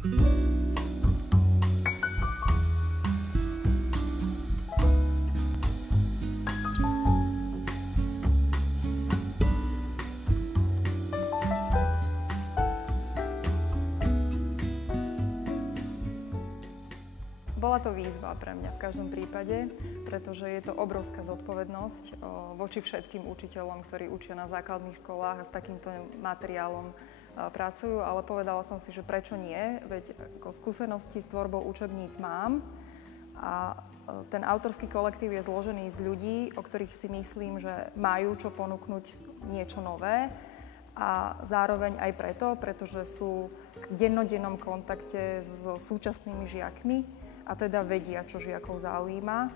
Bola to výzva pre mňa v každom prípade, pretože je to obrovská zodpovednosť voči všetkým učiteľom, ktorí učia na základných školách a s takýmto materiálom pracujú, ale povedala som si, že prečo nie, veď ako skúsenosti s tvorbou učebníc mám a ten autorský kolektív je zložený z ľudí, o ktorých si myslím, že majú čo ponúknuť niečo nové a zároveň aj preto, pretože sú v dennodennom kontakte so súčasnými žiakmi, a teda vedia, čo žiakov zaujíma,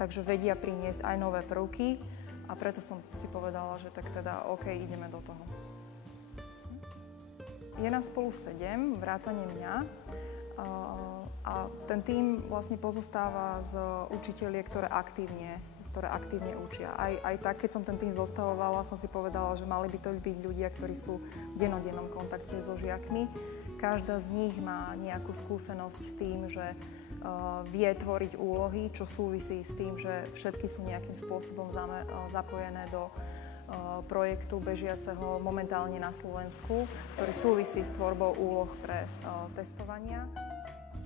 takže vedia priniesť aj nové prvky a preto som si povedala, že tak teda OK, ideme do toho. Je nás spolu 7, vrátane mňa a ten tím vlastne pozostáva z učiteľiek, ktoré aktívne učia. Aj tak, keď som ten tím zostavovala, som si povedala, že mali by to byť ľudia, ktorí sú v dennodennom kontakte so žiakmi. Každá z nich má nejakú skúsenosť s tým, že vie tvoriť úlohy, čo súvisí s tým, že všetky sú nejakým spôsobom zapojené do projektu bežiaceho momentálne na Slovensku, ktorý súvisí s tvorbou úloh pre testovania.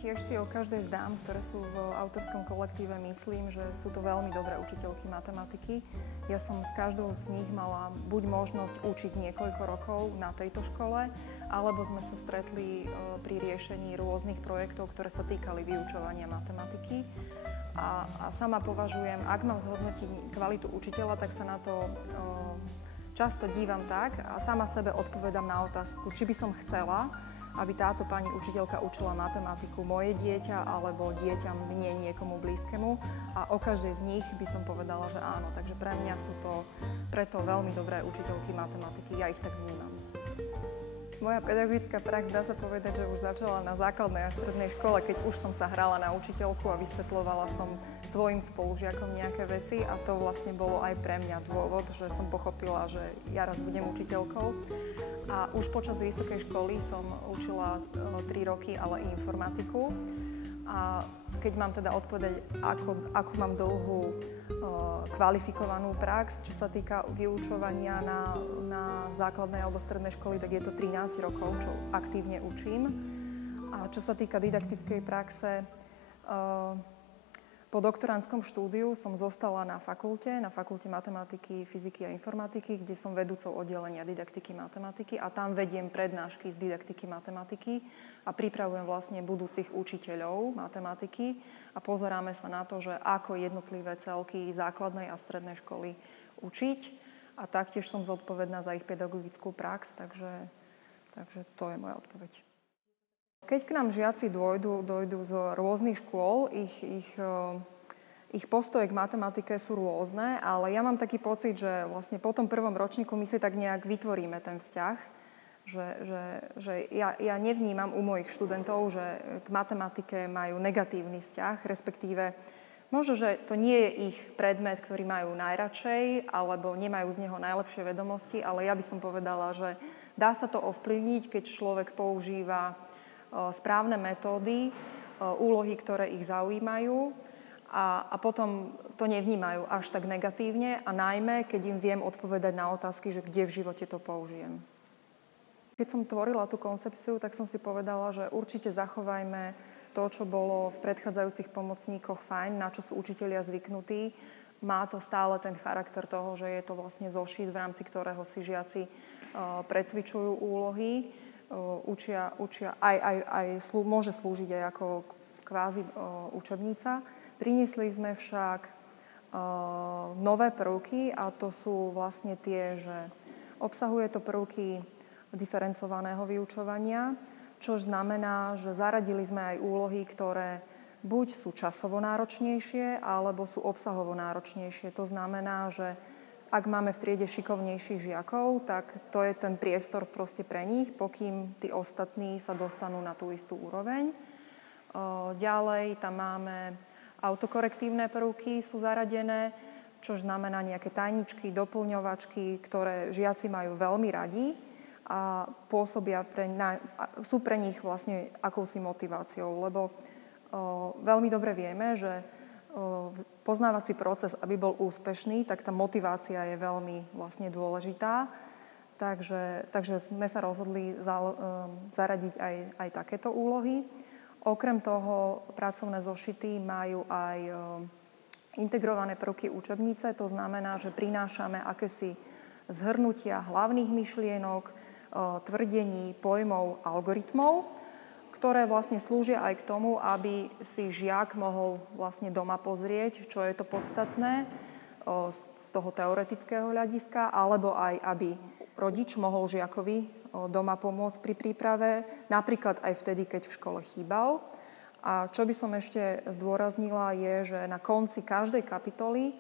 Tiež si o každej z dám, ktoré sú v autorskom kolektíve, myslím, že sú to veľmi dobré učiteľky matematiky. Ja som s každou z nich mala buď možnosť učiť niekoľko rokov na tejto škole, alebo sme sa stretli pri riešení rôznych projektov, ktoré sa týkali vyučovania matematiky. A sama považujem, ak mám zhodnotiť kvalitu učiteľa, tak sa na to často dívam tak a sama sebe odpovedám na otázku, či by som chcela, aby táto pani učiteľka učila matematiku moje dieťa alebo dieťa mne, niekomu blízkemu. A o každej z nich by som povedala, že áno. Takže pre mňa sú to preto veľmi dobré učiteľky matematiky. Ja ich tak vnímam. Moja pedagogická prax, dá sa povedať, že už začala na základnej a strednej škole, keď už som sa hrala na učiteľku a vysvetľovala som svojim spolužiakom nejaké veci a to vlastne bolo aj pre mňa dôvod, že som pochopila, že ja raz budem učiteľkou. A už počas vysokej školy som učila 3 roky, ale i informatiku. A keď mám teda odpovedať, ako mám dlhú kvalifikovanú prax, čo sa týka vyučovania na základnej alebo strednej školy, tak je to 13 rokov, čo aktívne učím. A čo sa týka didaktickej praxe, po doktorandskom štúdiu som zostala na fakulte matematiky, fyziky a informatiky, kde som vedúcou oddelenia didaktiky matematiky a tam vediem prednášky z didaktiky matematiky a pripravujem vlastne budúcich učiteľov matematiky a pozeráme sa na to, že ako jednotlivé celky základnej a strednej školy učiť a taktiež som zodpovedná za ich pedagogickú prax, takže to je moja odpoveď. Keď k nám žiaci dojdu z rôznych škôl, ich postoje k matematike sú rôzne, ale ja mám taký pocit, že vlastne po tom prvom ročníku my si tak nejak vytvoríme ten vzťah, že ja nevnímam u mojich študentov, že k matematike majú negatívny vzťah, respektíve možno, že to nie je ich predmet, ktorý majú najradšej, alebo nemajú z neho najlepšie vedomosti, ale ja by som povedala, že dá sa to ovplyvniť, keď človek používa správne metódy, úlohy, ktoré ich zaujímajú a potom to nevnímajú až tak negatívne a najmä, keď im viem odpovedať na otázky, že kde v živote to použijem. Keď som tvorila tú koncepciu, tak som si povedala, že určite zachovajme to, čo bolo v predchádzajúcich pomocníkoch fajn, na čo sú učitelia zvyknutí. Má to stále ten charakter toho, že je to vlastne zošit, v rámci ktorého si žiaci precvičujú úlohy. Môže slúžiť aj ako kvázi učebnica. Priniesli sme však nové prvky a to sú vlastne tie, že obsahuje to prvky diferencovaného vyučovania, čo znamená, že zaradili sme aj úlohy, ktoré buď sú časovo náročnejšie, alebo sú obsahovo náročnejšie. To znamená, že ak máme v triede šikovnejších žiakov, tak to je ten priestor proste pre nich, pokým tí ostatní sa dostanú na tú istú úroveň. Ďalej tam máme autokorektívne prvky, sú zaradené, čo znamená nejaké tajničky, doplňovačky, ktoré žiaci majú veľmi radi a sú pre nich vlastne akousi motiváciou, lebo veľmi dobre vieme, že poznávací proces, aby bol úspešný, tak tá motivácia je veľmi vlastne dôležitá. Takže sme sa rozhodli zaradiť aj takéto úlohy. Okrem toho pracovné zošity majú aj integrované prvky učebnice, to znamená, že prinášame akési zhrnutia hlavných myšlienok, tvrdení, pojmov, algoritmov, ktoré vlastne slúžia aj k tomu, aby si žiak mohol vlastne doma pozrieť, čo je to podstatné z toho teoretického hľadiska, alebo aj aby rodič mohol žiakovi doma pomôcť pri príprave, napríklad aj vtedy, keď v škole chýbal. A čo by som ešte zdôraznila je, že na konci každej kapitoly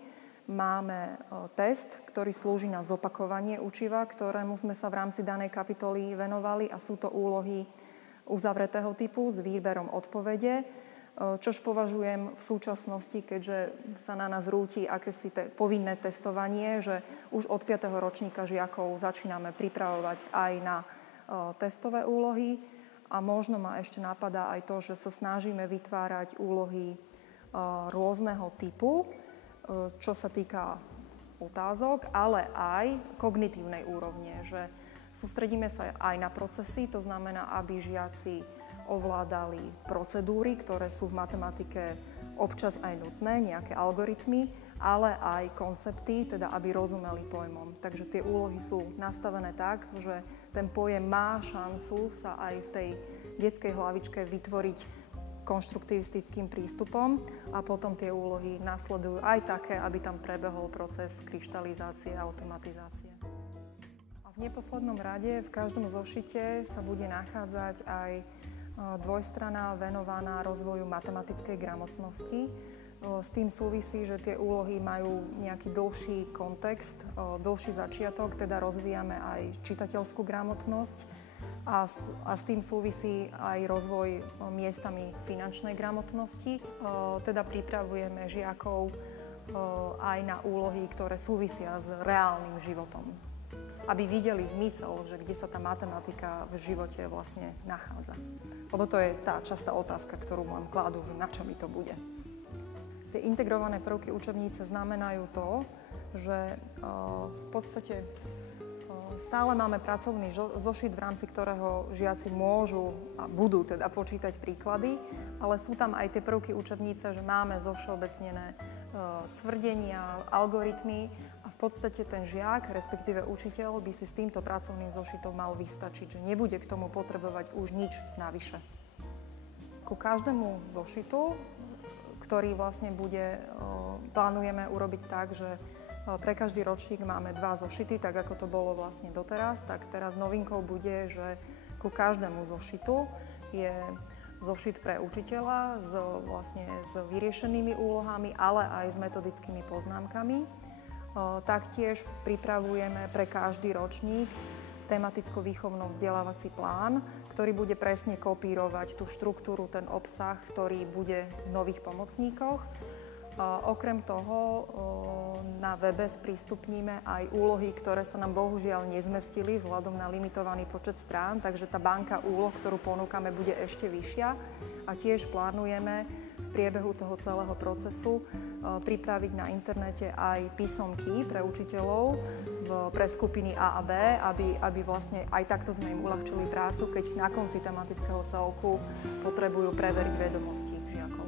máme test, ktorý slúži na zopakovanie učiva, ktorému sme sa v rámci danej kapitoly venovali a sú to úlohy uzavretého typu s výberom odpovede, čož považujem v súčasnosti, keďže sa na nás rúti akési povinné testovanie, že už od 5. ročníka žiakov začíname pripravovať aj na testové úlohy a možno ma ešte napadá aj to, že sa snažíme vytvárať úlohy rôzneho typu, čo sa týka otázok, ale aj kognitívnej úrovne, že sústredíme sa aj na procesy, to znamená, aby žiaci ovládali procedúry, ktoré sú v matematike občas aj nutné, nejaké algoritmy, ale aj koncepty, teda aby rozumeli pojmom. Takže tie úlohy sú nastavené tak, že ten pojem má šancu sa aj v tej detskej hlavičke vytvoriť konštruktivistickým prístupom a potom tie úlohy nasledujú aj také, aby tam prebehol proces kryštalizácie a automatizácie. A v neposlednom rade v každom zošite sa bude nachádzať aj dvojstrana venovaná rozvoju matematickej gramotnosti. S tým súvisí, že tie úlohy majú nejaký dlhší kontext, dlhší začiatok, teda rozvíjame aj čitateľskú gramotnosť a s tým súvisí aj rozvoj miestami finančnej gramotnosti. Teda pripravujeme žiakov aj na úlohy, ktoré súvisia s reálnym životom, aby videli zmysel, že kde sa tá matematika v živote vlastne nachádza. Lebo to je tá častá otázka, ktorú vám kladú, že na čo mi to bude. Tie integrované prvky učebnice znamenajú to, že v podstate stále máme pracovný zošit, v rámci ktorého žiaci môžu a budú teda počítať príklady, ale sú tam aj tie prvky učebnice, že máme zovšeobecnené tvrdenia, algoritmy a v podstate ten žiak, respektíve učiteľ, by si s týmto pracovným zošitom mal vystačiť, že nebude k tomu potrebovať už nič navyše. Ku každému zošitu, ktorý vlastne plánujeme urobiť tak, že pre každý ročník máme 2 zošity, tak ako to bolo vlastne doteraz, tak teraz novinkou bude, že ku každému zošitu je zošit pre učiteľa s vyriešenými úlohami, ale aj s metodickými poznámkami. Taktiež pripravujeme pre každý ročník tematicko-výchovno-vzdelávací plán, ktorý bude presne kopírovať tú štruktúru, ten obsah, ktorý bude v nových pomocníkoch. Okrem toho na webe sprístupníme aj úlohy, ktoré sa nám bohužiaľ nezmestili vzhľadom na limitovaný počet strán, takže tá banka úloh, ktorú ponúkame, bude ešte vyššia a tiež plánujeme v priebehu toho celého procesu pripraviť na internete aj písomky pre učiteľov pre skupiny A a B, aby vlastne aj takto sme im uľahčili prácu, keď na konci tematického celku potrebujú preveriť vedomosti žiakov.